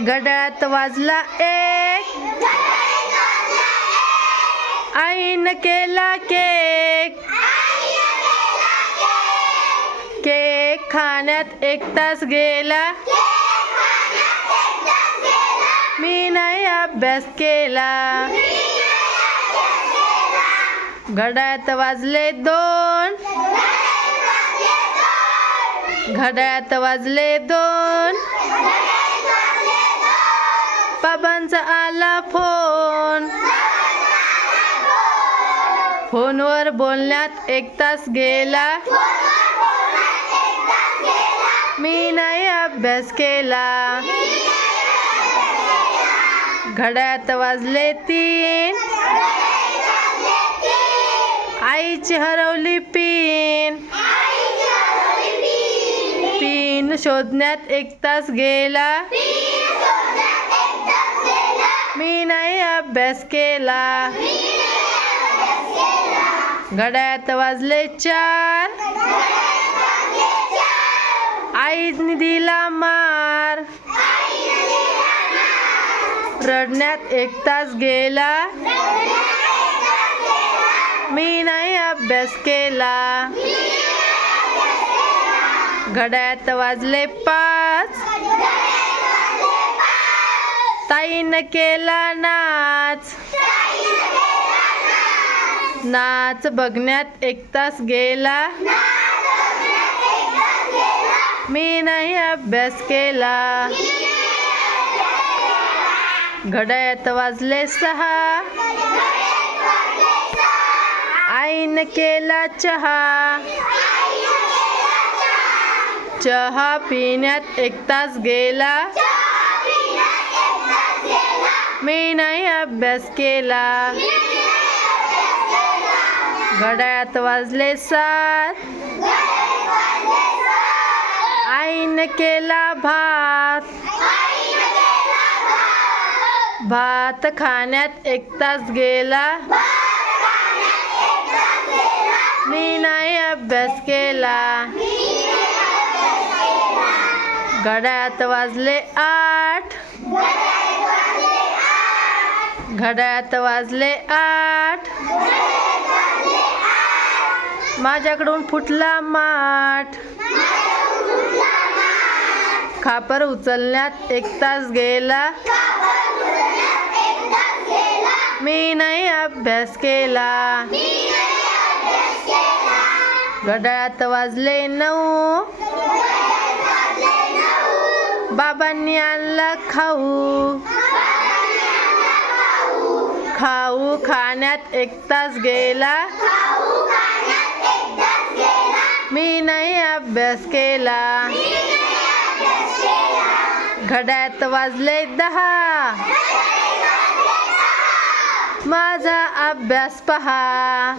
घड्याळात वाजला एक. आईन केला केक. केक खाण्यात एक तास गेला. मी नाही अभ्यास केला. घड्याळात वाजले दोन. घड्याळात वाजले दोन. बाबांचा आला फोन. फोनवर बोलण्यात एक तास गेला. मी नाही अभ्यास केला. घड्यात वाजले तीन. आईची हरवली पिन. पिन शोधण्यात एक तास गेला. मी नाही अभ्यास केला. घड्यात वाजले चार. आईने दिला मार. रडण्यात एक तास गेला. मी नाही अभ्यास केला. घड्यात वाजले पाच. ताईन केला नाच. नाच बघण्यात एक तास गेला. मी नाही अभ्यास केला. घड्यात वाजले सहा. आईन केला चहा. चहा पिण्यात एक तास गेला. मी नाही अभ्यास केला. घड्याळात वाजले सात आईन केला भात. भात खाण्यात एक तास गेला. मी नाही अभ्यास केला. घड्याळात वाजले आठ. घड्याळात वाजले आठ. माझ्याकडून फुटला माठ. खापर उचलण्यात एक तास गेला. मी नाही अभ्यास केला. घड्याळात वाजले नऊ. बाबांनी आणला खाऊ. खाऊ खाण्यात एक तास गेला. मी नाही अभ्यास केला. घड्याळात वाजले दहा. माझा अभ्यास पहा.